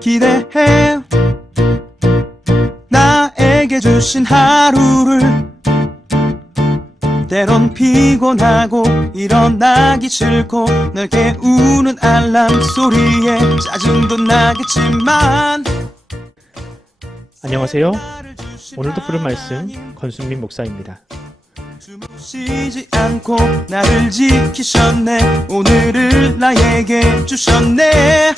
기대해 나에게 주신 하루를. 때론 피곤하고 일어나기 싫고 널 깨우는 알람 소리에 짜증도 나겠지만. 안녕하세요. 오늘도 부른 말씀 권순민 목사입니다. 쉬지 않고 나를 지키셨네. 오늘을 나에게 주셨네.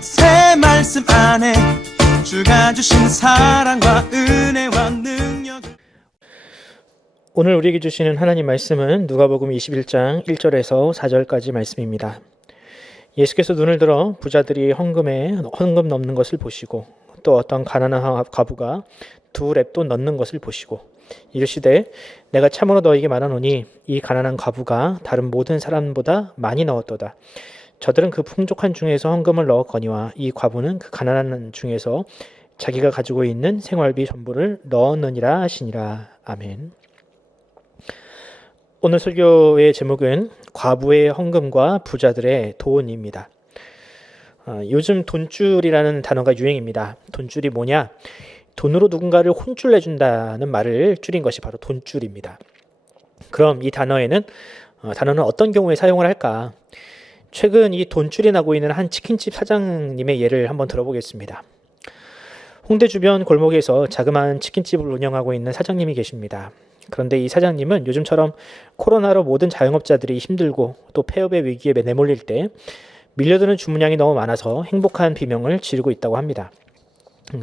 새 말씀 안에 주가 주신 사랑과 은혜와 능력. 오늘 우리에게 주시는 하나님 말씀은 누가복음 21장 1절에서 4절까지 말씀입니다. 예수께서 눈을 들어 부자들이 헌금 넣는 것을 보시고 또 어떤 가난한 과부가 2렙돈 넣는 것을 보시고 이르시되 내가 참으로 너에게 말하노니 이 가난한 과부가 다른 모든 사람보다 많이 넣었도다. 저들은 그 풍족한 중에서 헌금을 넣었거니와 이 과부는 그 가난한 중에서 자기가 가지고 있는 생활비 전부를 넣었느니라 하시니라. 아멘. 오늘 설교의 제목은 과부의 헌금과 부자들의 돈입니다. 요즘 돈줄이라는 단어가 유행입니다. 돈줄이 뭐냐? 돈으로 누군가를 혼쭐 내준다는 말을 줄인 것이 바로 돈줄입니다. 그럼 이 단어는 어떤 경우에 사용을 할까? 최근 이 돈줄이 나고 있는 한 치킨집 사장님의 예를 한번 들어보겠습니다. 홍대 주변 골목에서 자그마한 치킨집을 운영하고 있는 사장님이 계십니다. 그런데 이 사장님은 요즘처럼 코로나로 모든 자영업자들이 힘들고 또 폐업의 위기에 내몰릴 때 밀려드는 주문량이 너무 많아서 행복한 비명을 지르고 있다고 합니다.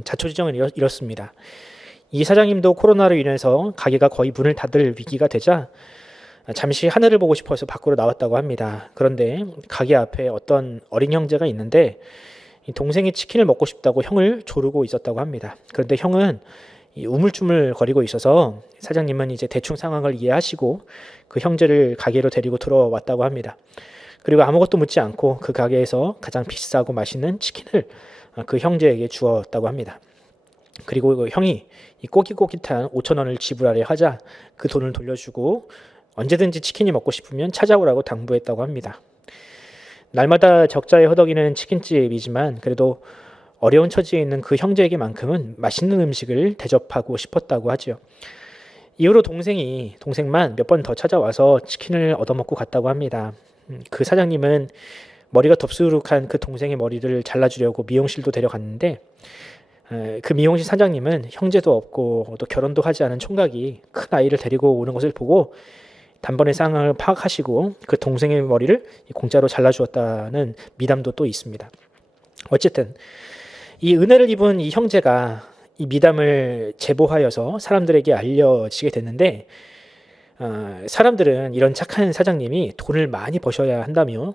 자초지종은 이렇습니다. 이 사장님도 코로나로 인해서 가게가 거의 문을 닫을 위기가 되자 잠시 하늘을 보고 싶어서 밖으로 나왔다고 합니다. 그런데 가게 앞에 어떤 어린 형제가 있는데 동생이 치킨을 먹고 싶다고 형을 조르고 있었다고 합니다. 그런데 형은 우물쭈물 거리고 있어서 사장님은 이제 대충 상황을 이해하시고 그 형제를 가게로 데리고 들어왔다고 합니다. 그리고 아무것도 묻지 않고 그 가게에서 가장 비싸고 맛있는 치킨을 그 형제에게 주었다고 합니다. 그리고 그 형이 이 꼬깃꼬깃한 5,000원을 지불하려 하자 그 돈을 돌려주고 언제든지 치킨이 먹고 싶으면 찾아오라고 당부했다고 합니다. 날마다 적자에 허덕이는 치킨집이지만 그래도 어려운 처지에 있는 그 형제에게만큼은 맛있는 음식을 대접하고 싶었다고 하죠. 이후로 동생만 몇 번 더 찾아와서 치킨을 얻어먹고 갔다고 합니다. 그 사장님은 머리가 덥수룩한 그 동생의 머리를 잘라주려고 미용실도 데려갔는데 그 미용실 사장님은 형제도 없고 또 결혼도 하지 않은 총각이 큰 아이를 데리고 오는 것을 보고 단번에 상황을 파악하시고 그 동생의 머리를 공짜로 잘라주었다는 미담도 또 있습니다. 어쨌든 이 은혜를 입은 이 형제가 이 미담을 제보하여서 사람들에게 알려지게 됐는데 사람들은 이런 착한 사장님이 돈을 많이 버셔야 한다며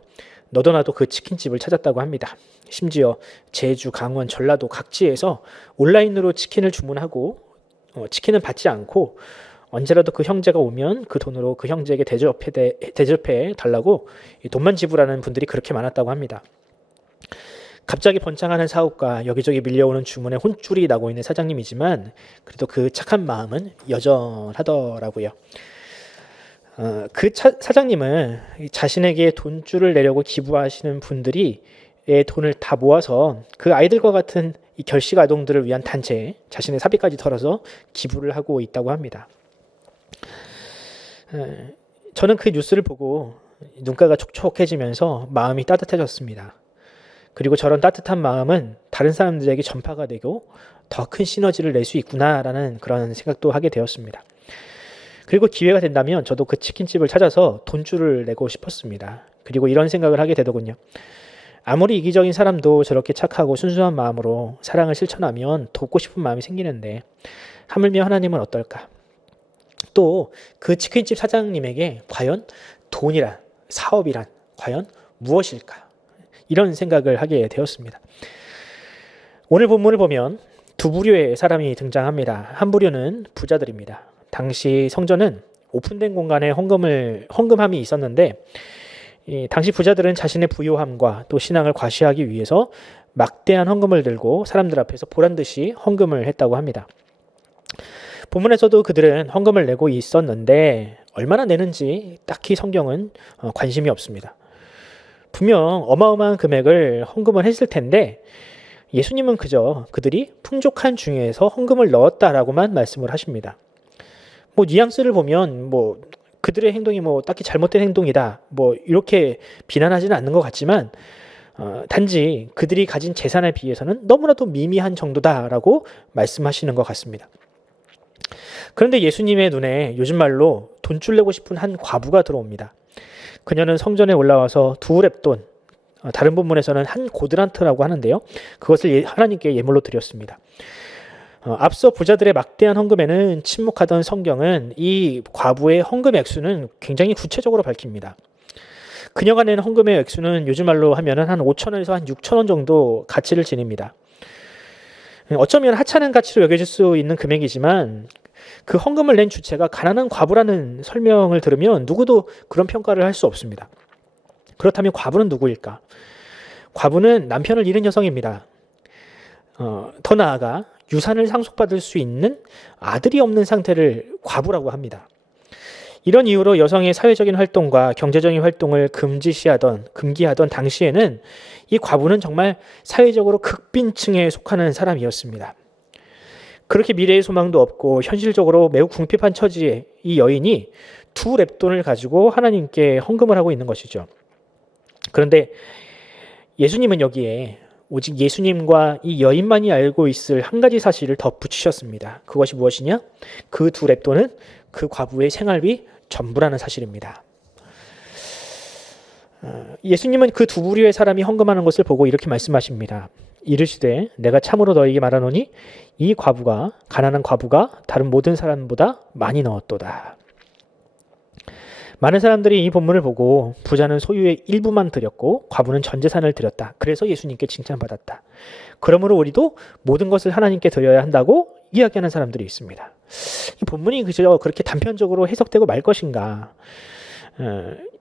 너도 나도 그 치킨집을 찾았다고 합니다. 심지어 제주, 강원, 전라도 각지에서 온라인으로 치킨을 주문하고 치킨은 받지 않고 언제라도 그 형제가 오면 그 돈으로 그 형제에게 대접해 달라고 돈만 지불하는 분들이 그렇게 많았다고 합니다. 갑자기 번창하는 사업과 여기저기 밀려오는 주문에 혼쭐이 나고 있는 사장님이지만 그래도 그 착한 마음은 여전하더라고요. 그 사장님은 자신에게 돈줄을 내려고 기부하시는 분들이 돈을 다 모아서 그 아이들과 같은 이 결식 아동들을 위한 단체에 자신의 사비까지 털어서 기부를 하고 있다고 합니다. 저는 그 뉴스를 보고 눈가가 촉촉해지면서 마음이 따뜻해졌습니다. 그리고 저런 따뜻한 마음은 다른 사람들에게 전파가 되고 더 큰 시너지를 낼 수 있구나라는 그런 생각도 하게 되었습니다. 그리고 기회가 된다면 저도 그 치킨집을 찾아서 돈줄을 내고 싶었습니다. 그리고 이런 생각을 하게 되더군요. 아무리 이기적인 사람도 저렇게 착하고 순수한 마음으로 사랑을 실천하면 돕고 싶은 마음이 생기는데 하물며 하나님은 어떨까? 또 그 치킨집 사장님에게 과연 돈이란, 사업이란 과연 무엇일까? 이런 생각을 하게 되었습니다. 오늘 본문을 보면 두 부류의 사람이 등장합니다. 한 부류는 부자들입니다. 당시 성전은 오픈된 공간에 헌금함이 있었는데 당시 부자들은 자신의 부요함과 또 신앙을 과시하기 위해서 막대한 헌금을 들고 사람들 앞에서 보란듯이 헌금을 했다고 합니다. 본문에서도 그들은 헌금을 내고 있었는데 얼마나 내는지 딱히 성경은 관심이 없습니다. 분명 어마어마한 금액을 헌금을 했을 텐데 예수님은 그저 그들이 풍족한 중에서 헌금을 넣었다라고만 말씀을 하십니다. 뭐 뉘앙스를 보면 뭐 그들의 행동이 뭐 딱히 잘못된 행동이다 뭐 이렇게 비난하지는 않는 것 같지만 단지 그들이 가진 재산에 비해서는 너무나도 미미한 정도다라고 말씀하시는 것 같습니다. 그런데 예수님의 눈에 요즘 말로 돈줄 내고 싶은 한 과부가 들어옵니다. 그녀는 성전에 올라와서 2렙돈, 다른 본문에서는 한 고드란트라고 하는데요. 그것을 하나님께 예물로 드렸습니다. 앞서 부자들의 막대한 헌금에는 침묵하던 성경은 이 과부의 헌금 액수는 굉장히 구체적으로 밝힙니다. 그녀가 낸 헌금의 액수는 요즘 말로 하면 한 5,000원에서 한 6,000원 정도 가치를 지닙니다. 어쩌면 하찮은 가치로 여겨질 수 있는 금액이지만 그 헌금을 낸 주체가 가난한 과부라는 설명을 들으면 누구도 그런 평가를 할 수 없습니다. 그렇다면 과부는 누구일까? 과부는 남편을 잃은 여성입니다. 더 나아가 유산을 상속받을 수 있는 아들이 없는 상태를 과부라고 합니다. 이런 이유로 여성의 사회적인 활동과 경제적인 활동을 금기하던 당시에는 이 과부는 정말 사회적으로 극빈층에 속하는 사람이었습니다. 그렇게 미래의 소망도 없고 현실적으로 매우 궁핍한 처지의 이 여인이 2렙돈을 가지고 하나님께 헌금을 하고 있는 것이죠. 그런데 예수님은 여기에 오직 예수님과 이 여인만이 알고 있을 한 가지 사실을 덧붙이셨습니다. 그것이 무엇이냐? 그 2렙돈은 그 과부의 생활비 전부라는 사실입니다. 예수님은 그 두 부류의 사람이 헌금하는 것을 보고 이렇게 말씀하십니다. 이르시되 내가 참으로 너희에게 말하노니 이 과부가 가난한 과부가 다른 모든 사람보다 많이 넣었도다. 많은 사람들이 이 본문을 보고 부자는 소유의 일부만 드렸고 과부는 전 재산을 드렸다. 그래서 예수님께 칭찬받았다. 그러므로 우리도 모든 것을 하나님께 드려야 한다고 이야기하는 사람들이 있습니다. 이 본문이 그저 그렇게 단편적으로 해석되고 말 것인가?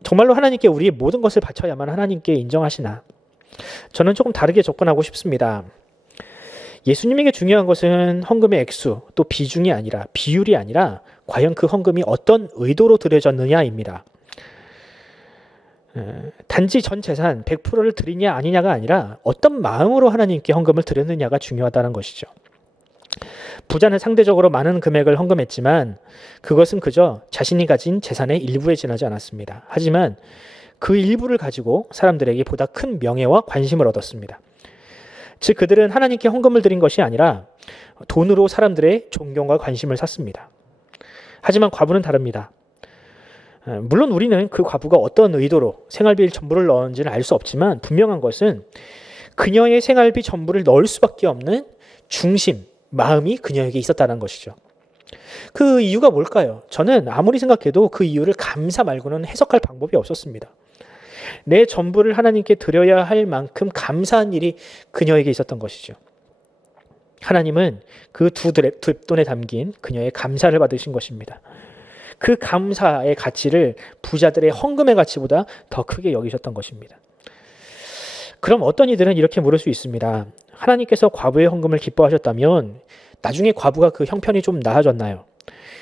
정말로 하나님께 우리의 모든 것을 바쳐야만 하나님께 인정하시나? 저는 조금 다르게 접근하고 싶습니다. 예수님에게 중요한 것은 헌금의 액수 또 비중이 아니라 비율이 아니라 과연 그 헌금이 어떤 의도로 드려졌느냐입니다. 단지 전 재산 100%를 드리냐 아니냐가 아니라 어떤 마음으로 하나님께 헌금을 드렸느냐가 중요하다는 것이죠. 부자는 상대적으로 많은 금액을 헌금했지만 그것은 그저 자신이 가진 재산의 일부에 지나지 않았습니다. 하지만 그 일부를 가지고 사람들에게 보다 큰 명예와 관심을 얻었습니다. 즉 그들은 하나님께 헌금을 드린 것이 아니라 돈으로 사람들의 존경과 관심을 샀습니다. 하지만 과부는 다릅니다. 물론 우리는 그 과부가 어떤 의도로 생활비 전부를 넣었는지는 알 수 없지만 분명한 것은 그녀의 생활비 전부를 넣을 수밖에 없는 중심, 마음이 그녀에게 있었다는 것이죠. 그 이유가 뭘까요? 저는 아무리 생각해도 그 이유를 감사 말고는 해석할 방법이 없었습니다. 내 전부를 하나님께 드려야 할 만큼 감사한 일이 그녀에게 있었던 것이죠. 하나님은 그 2렙돈에 담긴 그녀의 감사를 받으신 것입니다. 그 감사의 가치를 부자들의 헌금의 가치보다 더 크게 여기셨던 것입니다. 그럼 어떤 이들은 이렇게 물을 수 있습니다. 하나님께서 과부의 헌금을 기뻐하셨다면 나중에 과부가 그 형편이 좀 나아졌나요?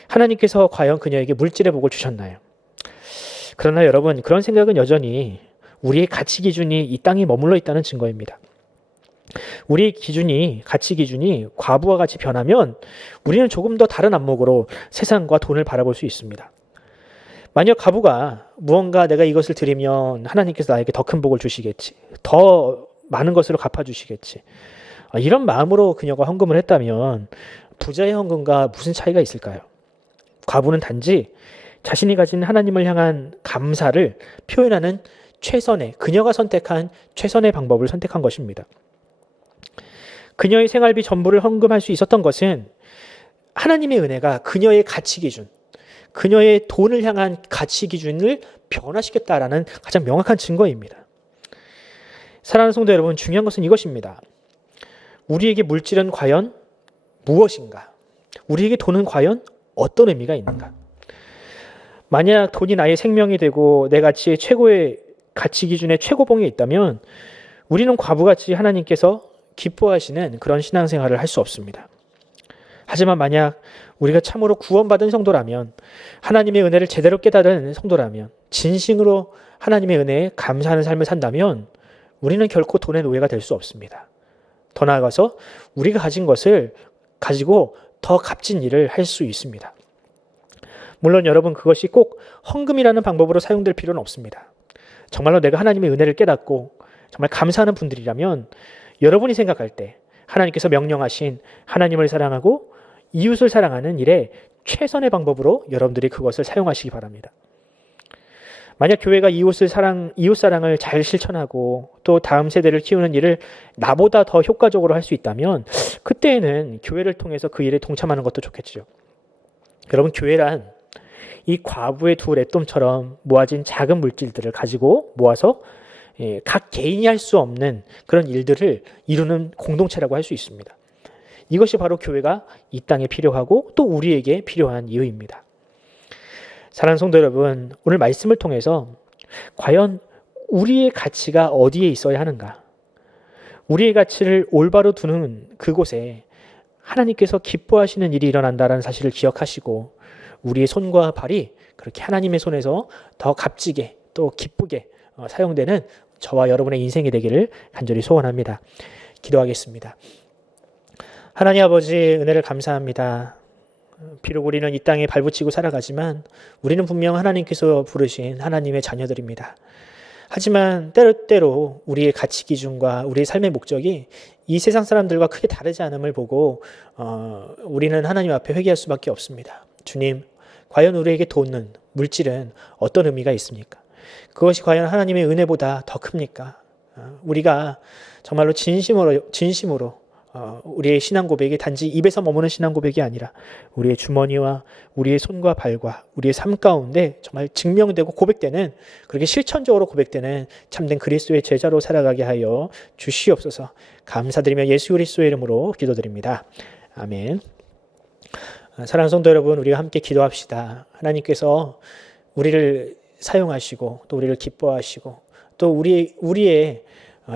하나님께서 과연 그녀에게 물질의 복을 주셨나요? 그러나 여러분, 그런 생각은 여전히 우리의 가치 기준이 이 땅에 머물러 있다는 증거입니다. 우리의 가치 기준이 과부와 같이 변하면 우리는 조금 더 다른 안목으로 세상과 돈을 바라볼 수 있습니다. 만약 과부가 무언가 내가 이것을 드리면 하나님께서 나에게 더 큰 복을 주시겠지, 더 많은 것으로 갚아주시겠지, 이런 마음으로 그녀가 헌금을 했다면 부자의 헌금과 무슨 차이가 있을까요? 과부는 단지 자신이 가진 하나님을 향한 감사를 표현하는 그녀가 선택한 최선의 방법을 선택한 것입니다. 그녀의 생활비 전부를 헌금할 수 있었던 것은 하나님의 은혜가 그녀의 가치 기준, 그녀의 돈을 향한 가치 기준을 변화시켰다라는 가장 명확한 증거입니다. 사랑하는 성도 여러분, 중요한 것은 이것입니다. 우리에게 물질은 과연 무엇인가? 우리에게 돈은 과연 어떤 의미가 있는가? 만약 돈이 나의 생명이 되고 내 가치의 최고의 가치 기준의 최고봉에 있다면 우리는 과부같이 하나님께서 기뻐하시는 그런 신앙생활을 할 수 없습니다. 하지만 만약 우리가 참으로 구원받은 성도라면, 하나님의 은혜를 제대로 깨달은 성도라면, 진심으로 하나님의 은혜에 감사하는 삶을 산다면 우리는 결코 돈의 노예가 될 수 없습니다. 더 나아가서 우리가 가진 것을 가지고 더 값진 일을 할 수 있습니다. 물론 여러분, 그것이 꼭 헌금이라는 방법으로 사용될 필요는 없습니다. 정말로 내가 하나님의 은혜를 깨닫고 정말 감사하는 분들이라면 여러분이 생각할 때 하나님께서 명령하신 하나님을 사랑하고 이웃을 사랑하는 일에 최선의 방법으로 여러분들이 그것을 사용하시기 바랍니다. 만약 교회가 이웃 사랑을 잘 실천하고 또 다음 세대를 키우는 일을 나보다 더 효과적으로 할 수 있다면 그때에는 교회를 통해서 그 일에 동참하는 것도 좋겠죠. 여러분, 교회란 이 과부의 두 랫돔처럼 모아진 작은 물질들을 가지고 모아서 각 개인이 할 수 없는 그런 일들을 이루는 공동체라고 할 수 있습니다. 이것이 바로 교회가 이 땅에 필요하고 또 우리에게 필요한 이유입니다. 사랑하는 성도 여러분, 오늘 말씀을 통해서 과연 우리의 가치가 어디에 있어야 하는가? 우리의 가치를 올바로 두는 그곳에 하나님께서 기뻐하시는 일이 일어난다는 사실을 기억하시고 우리의 손과 발이 그렇게 하나님의 손에서 더 값지게 또 기쁘게 사용되는 저와 여러분의 인생이 되기를 간절히 소원합니다. 기도하겠습니다. 하나님 아버지, 은혜를 감사합니다. 비록 우리는 이 땅에 발붙이고 살아가지만 우리는 분명 하나님께서 부르신 하나님의 자녀들입니다. 하지만 때때로 우리의 가치 기준과 우리의 삶의 목적이 이 세상 사람들과 크게 다르지 않음을 보고 우리는 하나님 앞에 회개할 수밖에 없습니다. 주님, 과연 우리에게 돈은, 물질은 어떤 의미가 있습니까? 그것이 과연 하나님의 은혜보다 더 큽니까? 우리가 정말로 진심으로 우리의 신앙 고백이 단지 입에서 머무는 신앙 고백이 아니라 우리의 주머니와 우리의 손과 발과 우리의 삶 가운데 정말 증명되고 고백되는, 그렇게 실천적으로 고백되는 참된 그리스도의 제자로 살아가게 하여 주시옵소서. 감사드리며 예수 그리스도의 이름으로 기도드립니다. 아멘. 사랑하는 성도 여러분, 우리가 함께 기도합시다. 하나님께서 우리를 사용하시고 또 우리를 기뻐하시고 또 우리의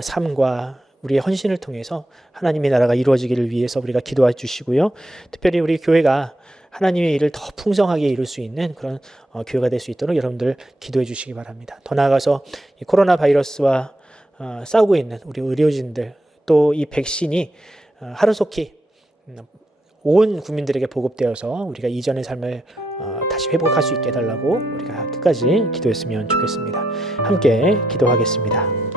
삶과 우리의 헌신을 통해서 하나님의 나라가 이루어지기를 위해서 우리가 기도해 주시고요. 특별히 우리 교회가 하나님의 일을 더 풍성하게 이룰 수 있는 그런 교회가 될 수 있도록 여러분들 기도해 주시기 바랍니다. 더 나아가서 이 코로나 바이러스와 싸우고 있는 우리 의료진들, 또 이 백신이 하루속히 온 국민들에게 보급되어서 우리가 이전의 삶을 다시 회복할 수 있게 해달라고 우리가 끝까지 기도했으면 좋겠습니다. 함께 기도하겠습니다.